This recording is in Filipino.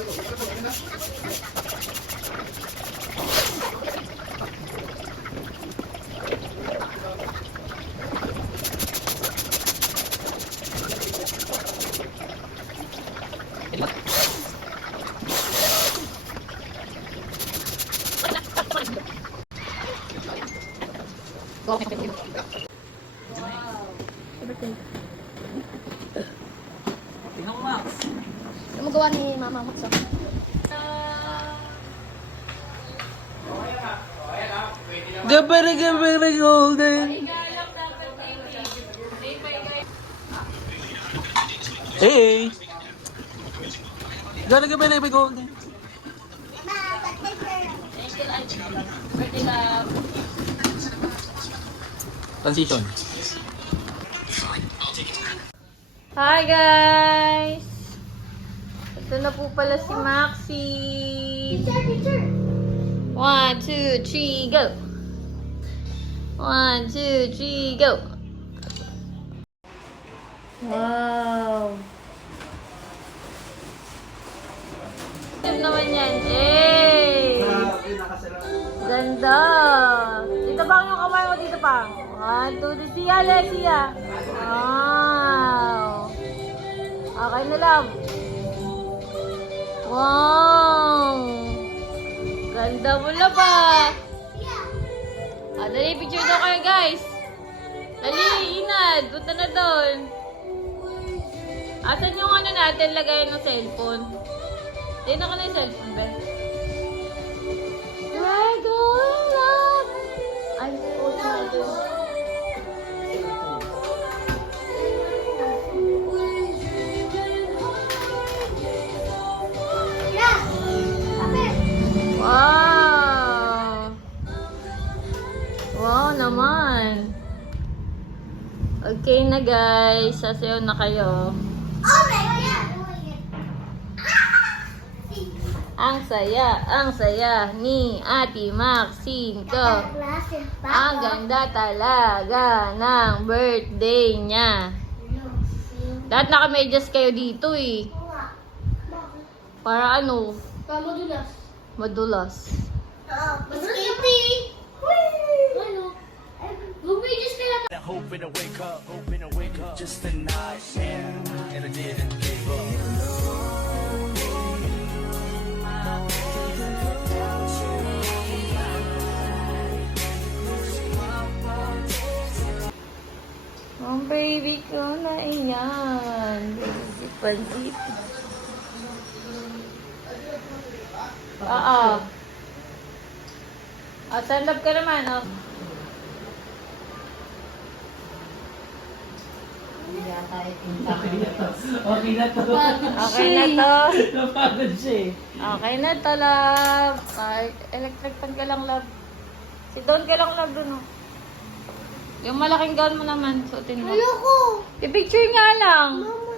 Ano magawa ni Mama Max? Gabara golden. Hey. Gabara golden. Transition. Hi guys! Ito na po pala si Maxi. Picture! 1, 2, 3, go! 1, 2, 3, go! Wow! Tip naman yan. Hey! Ganda! Dito bang yung kamay mo dito pang? 1, 2, 3, siya, Lesia! Wow! Okay na lang. Wow! Ganda mo na ba? Dali, picture daw kayo guys. Dali, Inad. Punta na doon. Asan yung ano natin, lagayan ng cellphone? Tingnan ko na yung cellphone, be. We're going up. Ay, post natin. Wow! Wow naman. Okay na guys. Sasayaw na kayo. Ang saya ni Ate Maxine ko. Ang ganda talaga ng birthday niya. Lahat naka-medyas kayo dito eh. Para ano? Madulas. Madulas. Madulas. Ano? Luminis ka lang. Hoping to wake up just tonight, man. And I didn't give up. Ang baby ko na iyan. Baby pansit. Oo. Stand up ka naman, oh. Okay na to. Okay na to. Napagod siya eh. Okay na to, love. Ay, electric fan ka lang, love. Si Don ka lang, love, dun, oh. Yung malaking gown mo naman, suotin mo. Ayoko. I-picture nga lang. Mama.